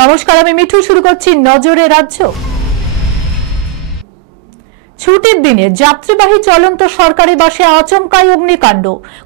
নমস্কার, আমি মিঠু। শুরু করছি নজরে রাজ্য। ছুটির দিনে যাত্রীবাহী চলন্ত সরকারি বাসে আচমকাই অগ্নিকাণ্ড।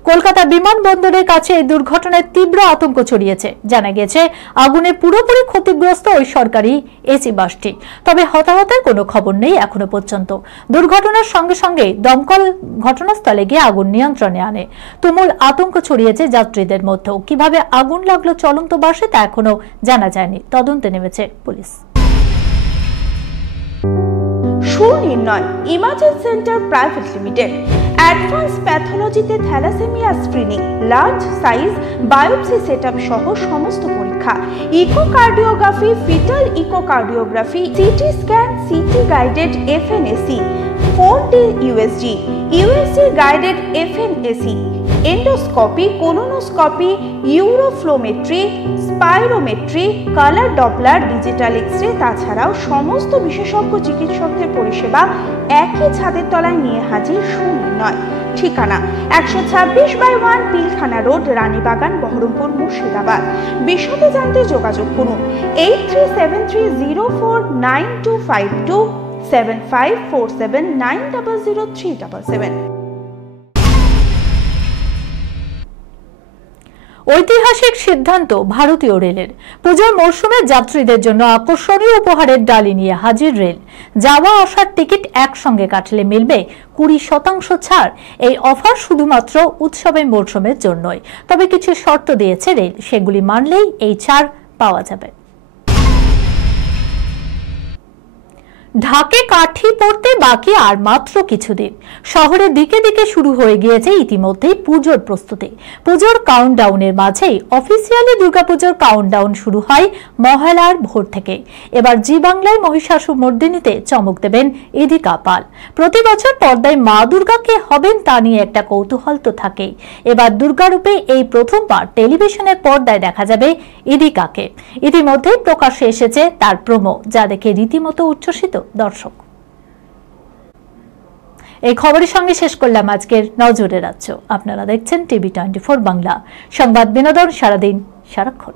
কলকাতা বিমানবন্দরের কাছে এই দুর্ঘটনায় তীব্র আতঙ্ক ছড়িয়েছে। জানা গেছে আগুনে পুরোপুরি ক্ষতিগ্রস্ত ওই সরকারি এসি বাসটি। তবে হতাহতের কোনো খবর নেই এখনো পর্যন্ত। দুর্ঘটনার সঙ্গে সঙ্গে দমকল ঘটনাস্থলে গিয়ে আগুন নিয়ন্ত্রণে আনে। তুমুল আতঙ্ক ছড়িয়েছে যাত্রীদের মধ্যেও। কিভাবে আগুন লাগলো চলন্ত বাসে তা এখনো জানা যায়নি। তদন্তে নেমেছে পুলিশ। Sunirnoy imaging centre private limited advance প্যাথোলজিতে thalassaemia screening, large size biopsy setup সহ সমস্ত পরীক্ষা, echocardiography, fetal echocardiography, CT scan, CT guided FNAC, 4D USG guided FNAC, endoscopy, colonoscopy, uroflowmetry, spirometry, colour Doppler, digital X-ray, তাছাড়াও সমস্ত বিশেষজ্ঞ চিকিৎসকদের পরিষেবা একই ছাদের তলায় নিয়ে হাজির সুনির্ণয়। ঠিকানা 126/1 পিলখানা রোড, রানীবাগান, বহরমপুর, মুর্শিদাবাদ। বিশদে জানতে যোগাযোগ করুন 8373049252 7547900377। ঐতিহাসিক সিদ্ধান্ত ভারতীয় রেলের। পুজোর মরশুমে যাত্রীদের জন্য আকর্ষণীয় উপহারের ডালি নিয়ে হাজির রেল। যাওয়া আসার টিকিট একসঙ্গে কাটলে মিলবে 20% ছাড়। এই অফার শুধুমাত্র উৎসবের মরশুমের জন্যই। তবে কিছু শর্ত দিয়েছে রেল, সেগুলি মানলেই এই ছাড় পাওয়া যাবে। ঢাকে কাঠি পড়তে বাকি আর মাত্র কিছুদিন। শহরের দিকে দিকে শুরু হয়ে গিয়েছে ইতিমধ্যেই পুজোর প্রস্তুতি। পুজোর কাউন্টডাউনের মাঝেই অফিসিয়ালি দুর্গাপুজোর কাউন্টডাউন শুরু হয় মহালয়ার ভোর থেকে। এবার জি বাংলায় মহিষাসুরমর্দিনীতে চমক দেবেন ইদিকা পাল। প্রতি বছর পর্দায় মা দুর্গা কে হবেন তা নিয়ে একটা কৌতূহল তো থাকেই। এবার দুর্গারূপে এই প্রথমবার টেলিভিশনের পর্দায় দেখা যাবে ইদিকাকে। ইতিমধ্যেই প্রকাশ্যে এসেছে তার প্রোমো, যা দেখে রীতিমতো উচ্ছ্বসিত দর্শক। এই খবরের সঙ্গে শেষ করলাম আজকের নজরে রাজ্য। আপনারা দেখছেন টিভি 24 বাংলা, সংবাদ বিনোদন সারাদিন সারাক্ষণ।